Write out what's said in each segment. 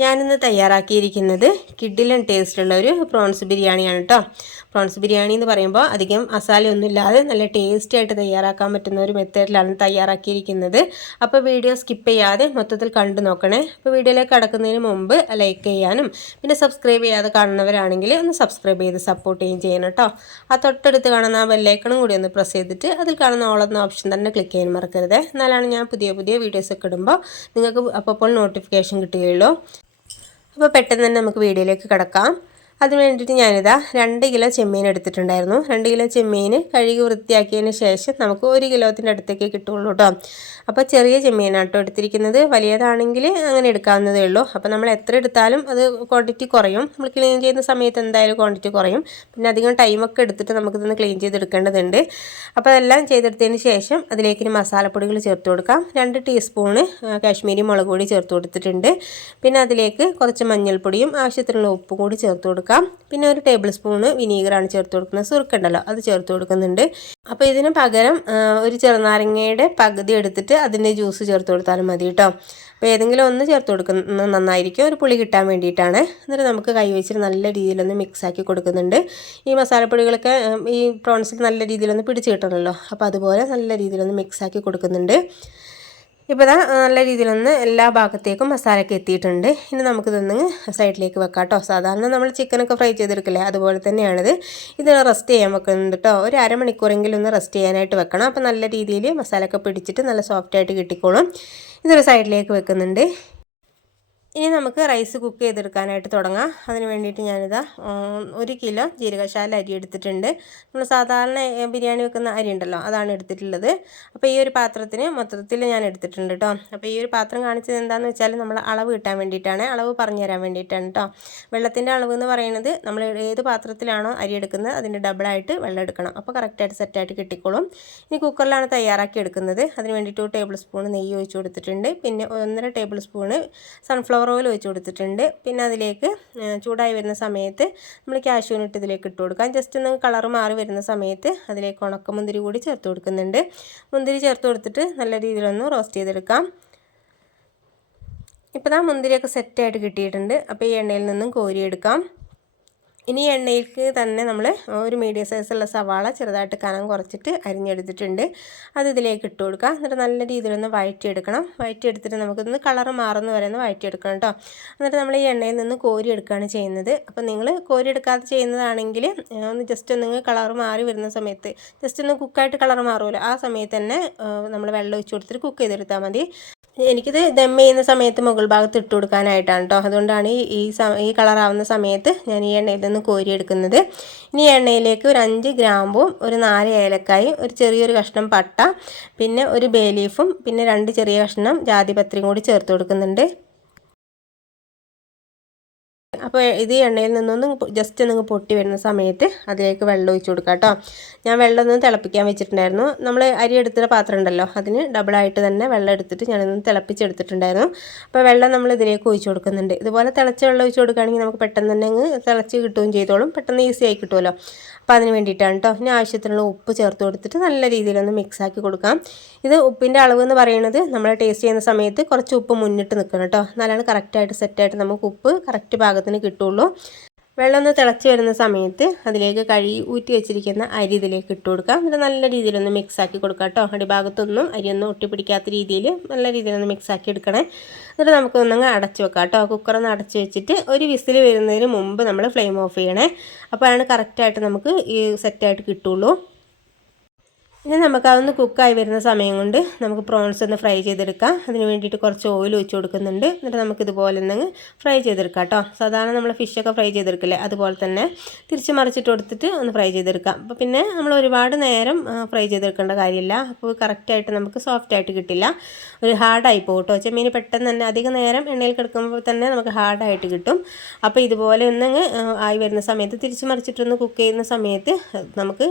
ഞാനിന്ന് തയ്യാറാക്കിയിരിക്കുന്നത് കിഡിലൻ ടേസ്റ്റുള്ള ഒരു പ്രോൺസ് ബിരിയാണിയാണ് കേട്ടോ. പ്രോൺസ് ബിരിയാണി എന്ന് പറയുമ്പോൾ അധികം മസാലയൊന്നും ഇല്ലാതെ നല്ല ടേസ്റ്റി ആയിട്ട് തയ്യാറാക്കാൻ പറ്റുന്ന ഒരു മെത്തേഡിലാണ് തയ്യാറാക്കിയിരിക്കുന്നത്. അപ്പോൾ വീഡിയോ സ്കിപ്പ് ചെയ്യാതെ മൊത്തത്തിൽ കണ്ടു നോക്കണേ. അപ്പോൾ വീഡിയോയിലേക്ക് കടക്കുന്നതിന് മുമ്പ് ലൈക്ക് ചെയ്യാനും പിന്നെ സബ്സ്ക്രൈബ് ചെയ്യാതെ കാണുന്നവരാണെങ്കിൽ ഒന്ന് സബ്സ്ക്രൈബ് ചെയ്ത് സപ്പോർട്ട് ചെയ്യുകയും ചെയ്യണം കേട്ടോ. ആ തൊട്ടടുത്ത് കാണുന്ന ആ ബെല്ലൈക്കണും കൂടി ഒന്ന് പ്രസ് ചെയ്തിട്ട് അതിൽ കാണുന്ന ഓൾ എന്ന ഓപ്ഷൻ തന്നെ ക്ലിക്ക് ചെയ്യാൻ മറക്കരുത്. എന്നാലാണ് ഞാൻ പുതിയ വീഡിയോസൊക്കെ ഇടുമ്പോൾ നിങ്ങൾക്ക് അപ്പോൾ നോട്ടിഫിക്കേഷൻ കിട്ടുകയുള്ളൂ. അപ്പോൾ പെട്ടെന്ന് തന്നെ നമുക്ക് വീഡിയോയിലേക്ക് കിടക്കാം. അതിന് വേണ്ടിയിട്ട് ഞാനിതാ 2 കിലോ ചെമ്മീൻ എടുത്തിട്ടുണ്ടായിരുന്നു. 2 കിലോ ചെമ്മീൻ കഴുകി വൃത്തിയാക്കിയതിന് ശേഷം നമുക്ക് 1 കിലോത്തിൻ്റെ അടുത്തേക്ക് കിട്ടുള്ളൂ കേട്ടോ. അപ്പോൾ ചെറിയ ചെമ്മീനാണ് കേട്ടോ എടുത്തിരിക്കുന്നത്. വലിയതാണെങ്കിൽ അങ്ങനെ എടുക്കാവുന്നതേ ഉള്ളൂ. അപ്പോൾ നമ്മൾ എത്ര എടുത്താലും അത് ക്വാണ്ടിറ്റി കുറയും. നമ്മൾ ക്ലീൻ ചെയ്യുന്ന സമയത്ത് എന്തായാലും ക്വാണ്ടിറ്റി കുറയും. പിന്നെ അധികം ടൈമൊക്കെ എടുത്തിട്ട് നമുക്കിതൊന്ന് ക്ലീൻ ചെയ്തെടുക്കേണ്ടതുണ്ട്. അപ്പോൾ അതെല്ലാം ചെയ്തെടുത്തതിന് ശേഷം അതിലേക്ക് മസാലപ്പൊടികൾ ചേർത്ത് കൊടുക്കാം. 2 ടീസ്പൂണ് കാശ്മീരി മുളക് പൊടി ചേർത്ത് കൊടുത്തിട്ടുണ്ട്. പിന്നെ അതിലേക്ക് കുറച്ച് മഞ്ഞൾപ്പൊടിയും ആവശ്യത്തിനുള്ള ഉപ്പും കൂടി ചേർത്ത് കൊടുക്കാം. പിന്നെ 1 ടേബിൾ സ്പൂണ് വിനീഗറാണ് ചേർത്ത് കൊടുക്കുന്നത്. സുർക്കുണ്ടല്ലോ അത് ചേർത്ത് കൊടുക്കുന്നുണ്ട്. അപ്പോൾ ഇതിന് പകരം ഒരു ചെറുനാരങ്ങയുടെ പകുതി എടുത്തിട്ട് അതിൻ്റെ ജ്യൂസ് ചേർത്ത് കൊടുത്താലും മതി കേട്ടോ. അപ്പോൾ ഏതെങ്കിലും ഒന്ന് ചേർത്ത് കൊടുക്കുന്നത് നന്നായിരിക്കും, ഒരു പുളി കിട്ടാൻ വേണ്ടിയിട്ടാണ്. എന്നിട്ട് നമുക്ക് കൈ വെച്ചിട്ട് നല്ല രീതിയിലൊന്ന് മിക്സാക്കി കൊടുക്കുന്നുണ്ട്. ഈ മസാലപ്പൊടികളൊക്കെ ഈ പ്രോൺസിൽ നല്ല രീതിയിലൊന്ന് പിടിച്ച് കിട്ടണമല്ലോ. അപ്പോൾ അതുപോലെ നല്ല രീതിയിലൊന്ന് മിക്സാക്കി കൊടുക്കുന്നുണ്ട്. ഇപ്പോൾ ഇതാ നല്ല രീതിയിലൊന്ന് എല്ലാ ഭാഗത്തേക്കും മസാലയൊക്കെ എത്തിയിട്ടുണ്ട്. ഇനി നമുക്കിതൊന്ന് സൈഡിലേക്ക് വെക്കാം കേട്ടോ. സാധാരണ നമ്മൾ ചിക്കനൊക്കെ ഫ്രൈ ചെയ്തെടുക്കില്ലേ, അതുപോലെ തന്നെയാണിത്. ഇതിന് റെസ്റ്റ് ചെയ്യാൻ വെക്കുന്നുണ്ട് കേട്ടോ. ഒരു അരമണിക്കൂറെങ്കിലും ഒന്ന് റെസ്റ്റ് ചെയ്യാനായിട്ട് വെക്കണം. അപ്പോൾ നല്ല രീതിയിൽ മസാലയൊക്കെ പിടിച്ചിട്ട് നല്ല സോഫ്റ്റായിട്ട് കിട്ടിക്കോളും. ഇതൊരു സൈഡിലേക്ക് വെക്കുന്നുണ്ട്. ഇനി നമുക്ക് റൈസ് കുക്ക് ചെയ്തെടുക്കാനായിട്ട് തുടങ്ങാം. അതിന് വേണ്ടിയിട്ട് ഞാനിതാ 1 കിലോ ജീരകശാല അരി എടുത്തിട്ടുണ്ട്. നമ്മൾ സാധാരണ ബിരിയാണി വെക്കുന്ന അരി ഉണ്ടല്ലോ, അതാണ് എടുത്തിട്ടുള്ളത്. അപ്പോൾ ഈ ഒരു പാത്രത്തിന് മൊത്തത്തിൽ ഞാൻ എടുത്തിട്ടുണ്ട് കേട്ടോ. അപ്പോൾ ഈ ഒരു പാത്രം കാണിച്ചത് എന്താണെന്ന് വെച്ചാൽ നമ്മൾ അളവ് കിട്ടാൻ വേണ്ടിയിട്ടാണ്, അളവ് പറഞ്ഞു തരാൻ വേണ്ടിയിട്ടാണ് കേട്ടോ. വെള്ളത്തിൻ്റെ അളവ് എന്ന് പറയുന്നത് നമ്മൾ ഏത് പാത്രത്തിലാണോ അരി എടുക്കുന്നത് അതിൻ്റെ ഡബിളായിട്ട് വെള്ളം എടുക്കണം. അപ്പോൾ കറക്റ്റായിട്ട് സെറ്റായിട്ട് കിട്ടിക്കോളും. ഇനി കുക്കറിലാണ് തയ്യാറാക്കി എടുക്കുന്നത്. അതിന് വേണ്ടിയിട്ട് 1 ടേബിൾ സ്പൂൺ നെയ്യ് ഒഴിച്ച് കൊടുത്തിട്ടുണ്ട്. പിന്നെ 1.5 ടേബിൾ സ്പൂണ് സൺഫ്ലവർ ഓയിൽ ഒഴിച്ച് കൊടുത്തിട്ടുണ്ട്. പിന്നെ അതിലേക്ക് ചൂടായി വരുന്ന സമയത്ത് നമ്മൾ കാഷ്യൂനട്ട് ഇതിലേക്ക് ഇട്ട് കൊടുക്കാം. ജസ്റ്റ് ഒന്ന് കളർ മാറി വരുന്ന സമയത്ത് അതിലേക്ക് ഉണക്കമുന്തിരി കൂടി ചേർത്ത് കൊടുക്കുന്നുണ്ട്. മുന്തിരി ചേർത്ത് കൊടുത്തിട്ട് നല്ല രീതിയിലൊന്ന് റോസ്റ്റ് ചെയ്തെടുക്കാം. ഇപ്പോൾ മുന്തിരിയൊക്കെ സെറ്റായിട്ട് കിട്ടിയിട്ടുണ്ട്. അപ്പോൾ ഈ എണ്ണയിൽ നിന്നും കോരിയെടുക്കാം. ഇനി എണ്ണയിലേക്ക് തന്നെ നമ്മൾ ഒരു മീഡിയം സൈസുള്ള സവാള ചെറുതായിട്ട് കനം കുറച്ചിട്ട് അരിഞ്ഞെടുത്തിട്ടുണ്ട്. അത് ഇതിലേക്ക് ഇട്ട് കൊടുക്കുക. എന്നിട്ട് നല്ല രീതിയിലൊന്ന് വഴറ്റിയെടുക്കണം. വഴറ്റിയെടുത്തിട്ട് നമുക്കൊന്ന് കളർ മാറുന്ന വരെ ഒന്ന് വഴറ്റിയെടുക്കണം കേട്ടോ. എന്നിട്ട് നമ്മൾ ഈ എണ്ണയിൽ നിന്ന് കോരിയെടുക്കുകയാണ് ചെയ്യുന്നത്. അപ്പോൾ നിങ്ങൾ കോരിയെടുക്കാതെ ചെയ്യുന്നതാണെങ്കിൽ ഒന്ന് ജസ്റ്റ് ഒന്ന് കളർ മാറി വരുന്ന സമയത്ത് ജസ്റ്റ് ഒന്ന് കുക്കായിട്ട് കളർ മാറുമല്ലോ, ആ സമയത്ത് തന്നെ നമ്മൾ വെള്ളം ഒഴിച്ച് കൊടുത്തിട്ട് കുക്ക് ചെയ്തെടുത്താൽ മതി. എനിക്കിത് ദം ചെയ്യുന്ന സമയത്ത് മുകൾ ഭാഗത്ത് ഇട്ട് കൊടുക്കാനായിട്ടാണ് കേട്ടോ. അതുകൊണ്ടാണ് ഈ കളറാവുന്ന സമയത്ത് ഞാൻ ഈ എണ്ണയിൽ നിന്ന് കോരിയെടുക്കുന്നത്. ഇനി എണ്ണയിലേക്ക് ഒരു 5 ഗ്രാമ്പും ഒരു 4 ഏലക്കായും ഒരു ചെറിയൊരു കഷ്ണം പട്ട പിന്നെ ഒരു ബേ ലീഫും പിന്നെ 2 ചെറിയ കഷ്ണം ജാതിപത്രിയും കൂടി ചേർത്ത് കൊടുക്കുന്നുണ്ട്. അപ്പോൾ ഇത് എണ്ണയിൽ നിന്നൊന്ന് ജസ്റ്റ് ഒന്ന് പൊട്ടി വരുന്ന സമയത്ത് അതിലേക്ക് വെള്ളം ഒഴിച്ച് കൊടുക്കാം കേട്ടോ. ഞാൻ വെള്ളം ഒന്ന് തിളപ്പിക്കാൻ വെച്ചിട്ടുണ്ടായിരുന്നു. നമ്മൾ അരി എടുത്തിട്ട് പാത്രം ഉണ്ടല്ലോ, അതിന് ഡബിളായിട്ട് തന്നെ വെള്ളം എടുത്തിട്ട് ഞാനൊന്ന് തിളപ്പിച്ചെടുത്തിട്ടുണ്ടായിരുന്നു. അപ്പോൾ വെള്ളം നമ്മൾ ഇതിലേക്ക് ഒഴിച്ച് കൊടുക്കുന്നുണ്ട്. ഇതുപോലെ തിളച്ച വെള്ളം ഒഴിച്ച് കൊടുക്കുകയാണെങ്കിൽ നമുക്ക് പെട്ടെന്ന് തന്നെ അങ്ങ് തിളച്ച് കിട്ടുകയും ചെയ്തോളും, പെട്ടെന്ന് ഈസി ആയി കിട്ടുമല്ലോ. അപ്പോൾ അതിന് വേണ്ടിയിട്ടാണ് കേട്ടോ. ഇനി ആവശ്യത്തിനുള്ള ഉപ്പ് ചേർത്ത് കൊടുത്തിട്ട് നല്ല രീതിയിലൊന്ന് മിക്സാക്കി കൊടുക്കാം. ഇത് ഉപ്പിൻ്റെ അളവ് എന്ന് പറയുന്നത് നമ്മൾ ടേസ്റ്റ് ചെയ്യുന്ന സമയത്ത് കുറച്ച് ഉപ്പ് മുന്നിട്ട് നിൽക്കണം കേട്ടോ. എന്നാലാണ് കറക്റ്റായിട്ട് സെറ്റായിട്ട് നമുക്ക് ഉപ്പ് കറക്റ്റ് പാകത്തിന് കിട്ടുള്ളൂ. വെള്ളം ഒന്ന് തിളച്ച് വരുന്ന സമയത്ത് അതിലേക്ക് കഴുകി ഊറ്റി വെച്ചിരിക്കുന്ന അരി ഇതിലേക്ക് ഇട്ട് കൊടുക്കാം. എന്നിട്ട് നല്ല രീതിയിലൊന്ന് മിക്സാക്കി കൊടുക്കാം കേട്ടോ. അടിഭാഗത്തൊന്നും അരിയൊന്നും ഒട്ടിപ്പിടിക്കാത്ത രീതിയിൽ നല്ല രീതിയിലൊന്ന് മിക്സാക്കി എടുക്കണേ. എന്നിട്ട് നമുക്കൊന്നങ്ങ് അടച്ച് വെക്കാം കേട്ടോ. കുക്കറൊന്ന് അടച്ച് വെച്ചിട്ട് ഒരു വിസിൽ വരുന്നതിന് മുമ്പ് നമ്മൾ ഫ്ലെയിം ഓഫ് ചെയ്യണേ. അപ്പോഴാണ് കറക്റ്റായിട്ട് നമുക്ക് ഈ സെറ്റായിട്ട് കിട്ടുള്ളൂ. ഇനി നമുക്കതൊന്ന് കുക്കായി വരുന്ന സമയം കൊണ്ട് നമുക്ക് പ്രോൺസ് ഒന്ന് ഫ്രൈ ചെയ്തെടുക്കാം. അതിന് വേണ്ടിയിട്ട് കുറച്ച് ഓയിൽ ഒഴിച്ച് കൊടുക്കുന്നുണ്ട്. എന്നിട്ട് നമുക്കിതുപോലെ ഒന്ന് ഫ്രൈ ചെയ്തെടുക്കാം കേട്ടോ. സാധാരണ നമ്മൾ ഫിഷൊക്കെ ഫ്രൈ ചെയ്തെടുക്കില്ലേ, അതുപോലെ തന്നെ തിരിച്ച് മറിച്ചിട്ട് കൊടുത്തിട്ട് ഒന്ന് ഫ്രൈ ചെയ്തെടുക്കാം. അപ്പോൾ പിന്നെ നമ്മൾ ഒരുപാട് നേരം ഫ്രൈ ചെയ്തെടുക്കേണ്ട കാര്യമില്ല. അപ്പോൾ കറക്റ്റായിട്ട് നമുക്ക് സോഫ്റ്റായിട്ട് കിട്ടില്ല, ഒരു ഹാർഡായി പോകും കേട്ടോ. ചെമ്മീൻ പെട്ടെന്ന് തന്നെ അധികം നേരം എണ്ണയിൽ കിടക്കുമ്പോൾ തന്നെ നമുക്ക് ഹാർഡായിട്ട് കിട്ടും. അപ്പോൾ ഇതുപോലെ ഒന്നങ്ങ് ആയി വരുന്ന സമയത്ത് തിരിച്ച് മറിച്ചിട്ടൊന്ന് കുക്ക് ചെയ്യുന്ന സമയത്ത് നമുക്ക്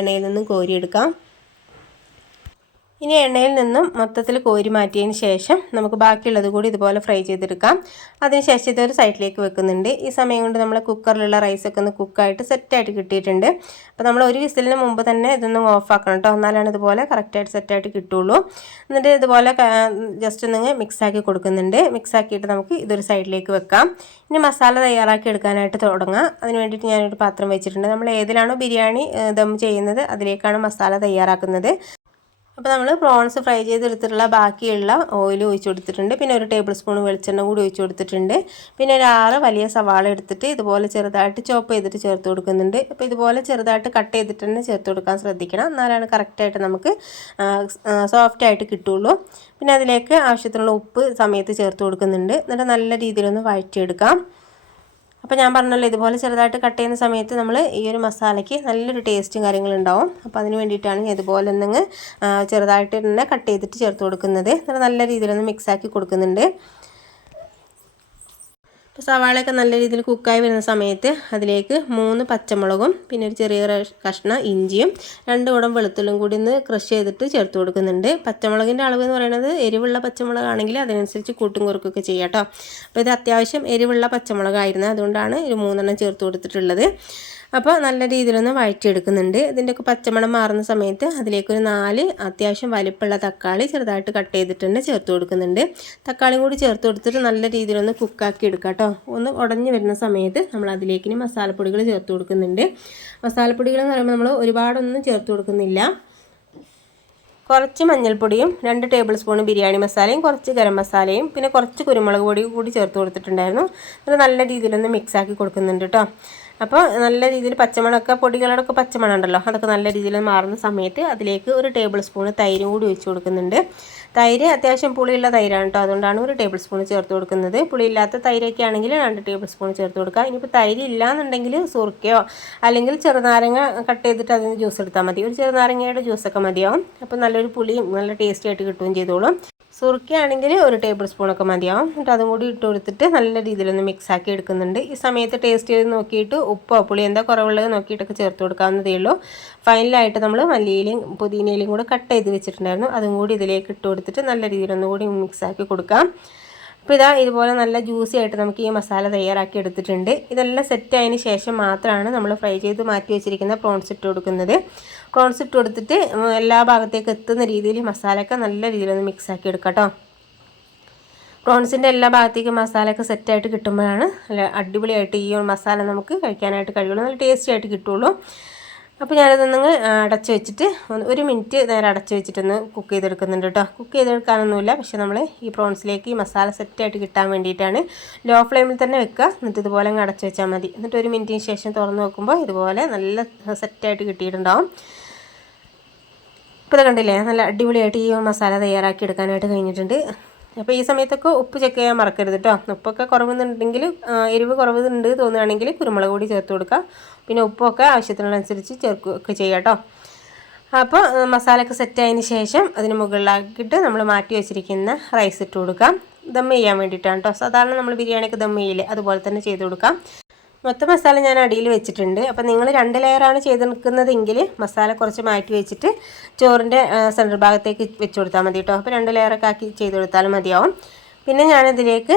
എണ്ണയിൽ നിന്നും കോരിയെടുക്കാം. ഇനി എണ്ണയിൽ നിന്നും മൊത്തത്തിൽ കോരി മാറ്റിയതിന് ശേഷം നമുക്ക് ബാക്കിയുള്ളത് കൂടി ഇതുപോലെ ഫ്രൈ ചെയ്തെടുക്കാം. അതിനുശേഷം ഇതൊരു സൈഡിലേക്ക് വെക്കുന്നുണ്ട്. ഈ സമയം കൊണ്ട് നമ്മൾ കുക്കറിലുള്ള റൈസൊക്കെ ഒന്ന് കുക്കായിട്ട് സെറ്റായിട്ട് കിട്ടിയിട്ടുണ്ട്. അപ്പോൾ നമ്മൾ ഒരു വിസിലിന് മുമ്പ് തന്നെ ഇതൊന്ന് ഓഫാക്കണം കേട്ടോ, എന്നാലാണ് ഇതുപോലെ കറക്റ്റായിട്ട് സെറ്റായിട്ട് കിട്ടുള്ളൂ. എന്നിട്ട് ഇതുപോലെ ജസ്റ്റ് ഒന്ന് മിക്സാക്കി കൊടുക്കുന്നുണ്ട്. മിക്സാക്കിയിട്ട് നമുക്ക് ഇതൊരു സൈഡിലേക്ക് വെക്കാം. ഇനി മസാല തയ്യാറാക്കി എടുക്കാനായിട്ട് തുടങ്ങാം. അതിന് വേണ്ടിയിട്ട് ഞാനൊരു പാത്രം വെച്ചിട്ടുണ്ട്. നമ്മൾ ഏതിലാണോ ബിരിയാണി ദം ചെയ്യുന്നത് അതിലേക്കാണ് മസാല തയ്യാറാക്കുന്നത്. അപ്പോൾ നമ്മൾ പ്രോൺസ് ഫ്രൈ ചെയ്തെടുത്തിട്ടുള്ള ബാക്കിയുള്ള ഓയിൽ ഒഴിച്ച് കൊടുത്തിട്ടുണ്ട്. പിന്നെ ഒരു ടേബിൾ സ്പൂൺ വെളിച്ചെണ്ണ കൂടി ഒഴിച്ച് കൊടുത്തിട്ടുണ്ട്. പിന്നെ ഒരു 6 വലിയ സവാള എടുത്തിട്ട് ഇതുപോലെ ചെറുതായിട്ട് ചോപ്പ് ചെയ്തിട്ട് ചേർത്ത് കൊടുക്കുന്നുണ്ട്. അപ്പോൾ ഇതുപോലെ ചെറുതായിട്ട് കട്ട് ചെയ്തിട്ട് തന്നെ ചേർത്ത് കൊടുക്കാൻ ശ്രദ്ധിക്കണം, എന്നാലാണ് കറക്റ്റായിട്ട് നമുക്ക് സോഫ്റ്റായിട്ട് കിട്ടുള്ളൂ. പിന്നെ അതിലേക്ക് ആവശ്യത്തിനുള്ള ഉപ്പ് സമയത്ത് ചേർത്ത് കൊടുക്കുന്നുണ്ട്. എന്നിട്ട് നല്ല രീതിയിലൊന്ന് വഴറ്റിയെടുക്കാം. അപ്പോൾ ഞാൻ പറഞ്ഞല്ലോ, ഇതുപോലെ ചെറുതായിട്ട് കട്ട് ചെയ്യുന്ന സമയത്ത് നമ്മൾ ഈ ഒരു മസാലയ്ക്ക് നല്ലൊരു ടേസ്റ്റും കാര്യങ്ങളുണ്ടാവും. അപ്പോൾ അതിന് വേണ്ടിയിട്ടാണ് ഞാൻ ഇതുപോലെ ഒന്നങ്ങ് ചെറുതായിട്ട് തന്നെ കട്ട് ചെയ്തിട്ട് ചേർത്ത് കൊടുക്കുന്നത്. നല്ല രീതിയിലൊന്ന് മിക്സാക്കി കൊടുക്കുന്നുണ്ട്. അപ്പോൾ സവാളയൊക്കെ നല്ല രീതിയിൽ കുക്കായി വരുന്ന സമയത്ത് അതിലേക്ക് 3 പച്ചമുളകും പിന്നെ ഒരു ചെറിയ കഷ്ണം ഇഞ്ചിയും 2 കുടം വെളുത്തുള്ളിയും കൂടി ഒന്ന് ക്രഷ് ചെയ്തിട്ട് ചേർത്ത് കൊടുക്കുന്നുണ്ട്. പച്ചമുളകിൻ്റെ അളവ് എന്ന് പറയുന്നത് എരിവുള്ള പച്ചമുളകാണെങ്കിൽ അതിനനുസരിച്ച് കൂട്ടും കുറുക്കൊക്കെ ചെയ്യാം കേട്ടോ. അപ്പോൾ ഇത് അത്യാവശ്യം എരിവുള്ള പച്ചമുളകായിരുന്നു, അതുകൊണ്ടാണ് ഒരു 3 ചേർത്ത് കൊടുത്തിട്ടുള്ളത്. അപ്പോൾ നല്ല രീതിയിലൊന്ന് വഴറ്റിയെടുക്കുന്നുണ്ട്. ഇതിൻ്റെയൊക്കെ പച്ചമണം മാറുന്ന സമയത്ത് അതിലേക്കൊരു 4 അത്യാവശ്യം വലിപ്പമുള്ള തക്കാളി ചെറുതായിട്ട് കട്ട് ചെയ്തിട്ട് തന്നെ ചേർത്ത് കൊടുക്കുന്നുണ്ട്. തക്കാളിയും കൂടി ചേർത്ത് കൊടുത്തിട്ട് നല്ല രീതിയിലൊന്ന് കുക്കാക്കി എടുക്കാം കേട്ടോ. ഒന്ന് ഉടഞ്ഞു വരുന്ന സമയത്ത് നമ്മൾ അതിലേക്ക് മസാലപ്പൊടികൾ ചേർത്ത് കൊടുക്കുന്നുണ്ട്. മസാലപ്പൊടികൾ എന്ന് പറയുമ്പോൾ നമ്മൾ ഒരുപാടൊന്നും ചേർത്ത് കൊടുക്കുന്നില്ല. കുറച്ച് മഞ്ഞൾപ്പൊടിയും 2 ടേബിൾ സ്പൂൺ ബിരിയാണി മസാലയും കുറച്ച് ഗരം മസാലയും പിന്നെ കുറച്ച് കുരുമുളക് പൊടിയും കൂടി ചേർത്ത് കൊടുത്തിട്ടുണ്ടായിരുന്നു. അത് നല്ല രീതിയിലൊന്ന് മിക്സാക്കി കൊടുക്കുന്നുണ്ട് കേട്ടോ. അപ്പോൾ നല്ല രീതിയിൽ പച്ചമണമൊക്കെ പൊടികളൊക്കെ പച്ചമണം ഉണ്ടല്ലോ, അതൊക്കെ നല്ല രീതിയിൽ മാറുന്ന സമയത്ത് അതിലേക്ക് ഒരു ടേബിൾ സ്പൂൺ തൈരും കൂടി ഒഴിച്ച് കൊടുക്കുന്നുണ്ട്. തൈര് അത്യാവശ്യം പുളിയുള്ള തൈരാണ് കേട്ടോ, അതുകൊണ്ടാണ് ഒരു ടേബിൾ സ്പൂൺ ചേർത്ത് കൊടുക്കുന്നത്. പുളിയില്ലാത്ത തൈരൊക്കെ ആണെങ്കിൽ 2 ടേബിൾ സ്പൂൺ ചേർത്ത് കൊടുക്കുക. ഇനിയിപ്പോൾ തൈര് ഇല്ലയെന്നുണ്ടെങ്കിൽ സുർക്കയോ അല്ലെങ്കിൽ ചെറുനാരങ്ങ കട്ട് ചെയ്തിട്ട് അതിന് ജ്യൂസ് എടുത്താൽ മതി. ഒരു ചെറുനാരങ്ങയുടെ ജ്യൂസൊക്കെ മതിയാവും. അപ്പോൾ നല്ലൊരു പുളിയും നല്ല ടേസ്റ്റി ആയിട്ട് കിട്ടുകയും ചെയ്തോളും. സുർക്കയാണെങ്കിൽ ഒരു ടേബിൾ സ്പൂണൊക്കെ മതിയാവും. എന്നിട്ട് അതും കൂടി ഇട്ട് കൊടുത്തിട്ട് നല്ല രീതിയിലൊന്ന് മിക്സാക്കി എടുക്കുന്നുണ്ട്. ഈ സമയത്ത് ടേസ്റ്റ് ചെയ്ത് നോക്കിയിട്ട് ഉപ്പോ പുളി എന്താ കുറവുള്ളത് നോക്കിയിട്ടൊക്കെ ചേർത്ത് കൊടുക്കാവുന്നതേ ഉള്ളൂ. ഫൈനലായിട്ട് നമ്മൾ മല്ലിയിലയും പുതിനയിലയും കൂടെ കട്ട് ചെയ്ത് വെച്ചിട്ടുണ്ടായിരുന്നു, അതും കൂടി ഇതിലേക്ക് ഇട്ട് കൊടുത്തിട്ട് നല്ല രീതിയിലൊന്നും കൂടി മിക്സാക്കി കൊടുക്കാം. അപ്പോൾ ഇതുപോലെ നല്ല ജ്യൂസി ആയിട്ട് നമുക്ക് ഈ മസാല തയ്യാറാക്കി എടുത്തിട്ടുണ്ട്. ഇതെല്ലാം സെറ്റായതിന് ശേഷം മാത്രമാണ് നമ്മൾ ഫ്രൈ ചെയ്ത് മാറ്റി വെച്ചിരിക്കുന്ന പ്രോൺസ് ഇട്ട് കൊടുക്കുന്നത്. പ്രോൺസ് ഇട്ട് കൊടുത്തിട്ട് എല്ലാ ഭാഗത്തേക്ക് എത്തുന്ന രീതിയിൽ മസാലയൊക്കെ നല്ല രീതിയിലൊന്ന് മിക്സാക്കി എടുക്കാം കേട്ടോ. പ്രോൺസിൻ്റെ എല്ലാ ഭാഗത്തേക്കും മസാലയൊക്കെ സെറ്റായിട്ട് കിട്ടുമ്പോഴാണ് നല്ല അടിപൊളിയായിട്ട് ഈ മസാല നമുക്ക് കഴിക്കാനായിട്ട് കഴിയുള്ളൂ, നല്ല ടേസ്റ്റി ആയിട്ട് കിട്ടുള്ളൂ. അപ്പോൾ ഞാനതൊന്ന് അടച്ച് വെച്ചിട്ട് 1 മിനിറ്റ് നേരെ അടച്ച് വെച്ചിട്ടൊന്ന് കുക്ക് ചെയ്തെടുക്കുന്നുണ്ട് കേട്ടോ. കുക്ക് ചെയ്തെടുക്കാനൊന്നുമില്ല, പക്ഷേ നമ്മൾ ഈ പ്രോൺസിലേക്ക് ഈ മസാല സെറ്റായിട്ട് കിട്ടാൻ വേണ്ടിയിട്ടാണ്. ലോ ഫ്ലെയിമിൽ തന്നെ വെക്കുക, എന്നിട്ട് ഇതുപോലെ അങ്ങ് അടച്ച് വെച്ചാൽ മതി. എന്നിട്ട് 1 മിനിറ്റിന് ശേഷം തുറന്ന് നോക്കുമ്പോൾ ഇതുപോലെ നല്ല സെറ്റായിട്ട് കിട്ടിയിട്ടുണ്ടാവും. ഇപ്പോൾ ഇത് കണ്ടില്ലേ, നല്ല അടിപൊളിയായിട്ട് ഈ മസാല തയ്യാറാക്കി എടുക്കാനായിട്ട് കഴിഞ്ഞിട്ടുണ്ട്. അപ്പോൾ ഈ സമയത്തൊക്കെ ഉപ്പ് ചെക്ക് ചെയ്യാൻ മറക്കരുത് കേട്ടോ. ഉപ്പൊക്കെ കുറവുന്നുണ്ടെങ്കിൽ, എരിവ് കുറവുണ്ട് തോന്നുകയാണെങ്കിൽ കുരുമുളക് പൊടി ചേർത്ത് കൊടുക്കുക. പിന്നെ ഉപ്പൊക്കെ ആവശ്യത്തിനനുസരിച്ച് ചേർക്കുകയൊക്കെ ചെയ്യാം കേട്ടോ. അപ്പോൾ മസാലയൊക്കെ സെറ്റായതിന് ശേഷം അതിന് മുകളിലാക്കിയിട്ട് നമ്മൾ മാറ്റി വെച്ചിരിക്കുന്ന റൈസ് ഇട്ട് കൊടുക്കാം. ദം ചെയ്യാൻ വേണ്ടിയിട്ടാണ് കേട്ടോ. സാധാരണ നമ്മൾ ബിരിയാണിയൊക്കെ ദം ചെയ്യില്ലേ, അതുപോലെ തന്നെ ചെയ്ത് കൊടുക്കാം. മൊത്തം മസാല ഞാൻ അടിയിൽ വെച്ചിട്ടുണ്ട്. അപ്പോൾ നിങ്ങൾ 2 ലെയറാണ് ചെയ്തെടുക്കുന്നതെങ്കിൽ മസാല കുറച്ച് മാറ്റി വെച്ചിട്ട് ചോറിൻ്റെ സെൻറ്റർ ഭാഗത്തേക്ക് വെച്ച് കൊടുത്താൽ മതി കേട്ടോ. അപ്പോൾ 2 ലെയറൊക്കെ ആക്കി ചെയ്ത് കൊടുത്താലും മതിയാവും. പിന്നെ ഞാനിതിലേക്ക്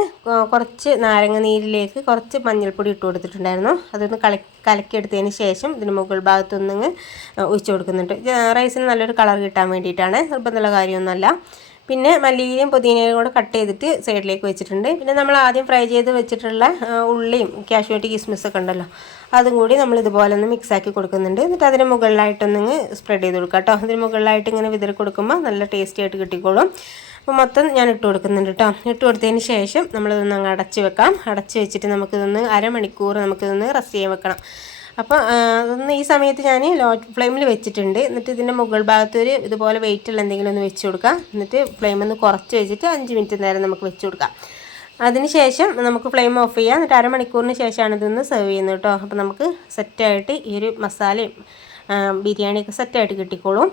കുറച്ച് നാരങ്ങ നീരിലേക്ക് കുറച്ച് മഞ്ഞൾപ്പൊടി ഇട്ട് കൊടുത്തിട്ടുണ്ടായിരുന്നു. അതൊന്ന് കലക്കിയെടുത്തതിന് ശേഷം ഇതിന് മുകൾ ഭാഗത്തൊന്ന് ഒഴിച്ച് കൊടുക്കുന്നുണ്ട്. റൈസിന് നല്ലൊരു കളർ കിട്ടാൻ വേണ്ടിയിട്ടാണ്, നിർബന്ധമുള്ള കാര്യമൊന്നുമല്ല. പിന്നെ മല്ലിയിലയും പുതിനയും കൂടെ കട്ട് ചെയ്തിട്ട് സൈഡിലേക്ക് വെച്ചിട്ടുണ്ട്. പിന്നെ നമ്മൾ ആദ്യം ഫ്രൈ ചെയ്ത് വെച്ചിട്ടുള്ള ഉള്ളിയും കാഷ്യൂനട്ട് കിസ്മിസൊക്കെ ഉണ്ടല്ലോ, അതും കൂടി നമ്മൾ ഇതുപോലെ ഒന്ന് മിക്സാക്കി കൊടുക്കുന്നുണ്ട്. എന്നിട്ട് അതിന് മുകളിലായിട്ടൊന്ന് സ്പ്രെഡ് ചെയ്ത് കൊടുക്കാം കേട്ടോ. അതിന് മുകളിലായിട്ട് ഇങ്ങനെ വിതറി കൊടുക്കുമ്പോൾ നല്ല ടേസ്റ്റി ആയിട്ട് കിട്ടിക്കോളും. അപ്പോൾ മൊത്തം ഞാൻ ഇട്ട് കൊടുക്കുന്നുണ്ട് കേട്ടോ. ഇട്ട് കൊടുത്തതിന് ശേഷം നമ്മളിതൊന്ന് അങ്ങ് അടച്ച് വെക്കാം. അടച്ച് വെച്ചിട്ട് നമുക്കിതൊന്ന് അരമണിക്കൂർ നമുക്കിതൊന്ന് റെസ്റ്റ് ചെയ്യാൻ വെക്കണം. അപ്പോൾ അതൊന്ന് ഈ സമയത്ത് ഞാൻ ലോ ഫ്ലെയിമിൽ വെച്ചിട്ടുണ്ട്. എന്നിട്ട് ഇതിൻ്റെ മുകൾ ഭാഗത്തൊരു ഇതുപോലെ വെയിറ്റുള്ള എന്തെങ്കിലും ഒന്ന് വെച്ച് കൊടുക്കാം. എന്നിട്ട് ഫ്ലെയിം ഒന്ന് കുറച്ച് വെച്ചിട്ട് 5 മിനിറ്റ് നേരം നമുക്ക് വെച്ച് കൊടുക്കാം. അതിന് ശേഷം നമുക്ക് ഫ്ലെയിം ഓഫ് ചെയ്യാം. എന്നിട്ട് അരമണിക്കൂറിന് ശേഷമാണ് ഇതൊന്ന് സെർവ് ചെയ്യുന്നത് കേട്ടോ. അപ്പോൾ നമുക്ക് സെറ്റായിട്ട് ഈ ഒരു മസാലയും ബിരിയാണിയൊക്കെ സെറ്റായിട്ട് കിട്ടിക്കോളും.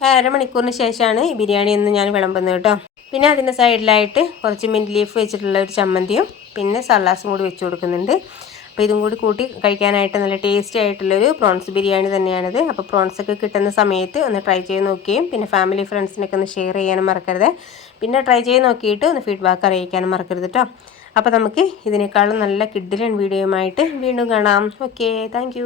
അരമണിക്കൂറിന് ശേഷമാണ് ഈ ബിരിയാണി ഒന്ന് ഞാൻ വിളമ്പുന്നത് കേട്ടോ. പിന്നെ അതിൻ്റെ സൈഡിലായിട്ട് കുറച്ച് മിൻറ്റ് ലീഫ് വെച്ചിട്ടുള്ള ഒരു ചമ്മന്തിയും പിന്നെ സലാഡും കൂടി വെച്ച് കൊടുക്കുന്നുണ്ട്. അപ്പോൾ ഇതും കൂടി കൂട്ടി കഴിക്കാനായിട്ട് നല്ല ടേസ്റ്റി ആയിട്ടുള്ളൊരു പ്രോൺസ് ബിരിയാണി തന്നെയാണിത്. അപ്പോൾ പ്രോൺസൊക്കെ കിട്ടുന്ന സമയത്ത് ഒന്ന് ട്രൈ ചെയ്ത് നോക്കുകയും പിന്നെ ഫാമിലി ഫ്രണ്ട്സിനൊക്കെ ഒന്ന് ഷെയർ ചെയ്യാനും മറക്കരുത്. പിന്നെ ട്രൈ ചെയ്ത് നോക്കിയിട്ട് ഒന്ന് ഫീഡ്ബാക്ക് അറിയിക്കാനും മറക്കരുത് കേട്ടോ. അപ്പോൾ നമുക്ക് ഇതിനേക്കാളും നല്ല കിഡിലൻ വീഡിയോയുമായിട്ട് വീണ്ടും കാണാം. Okay, thank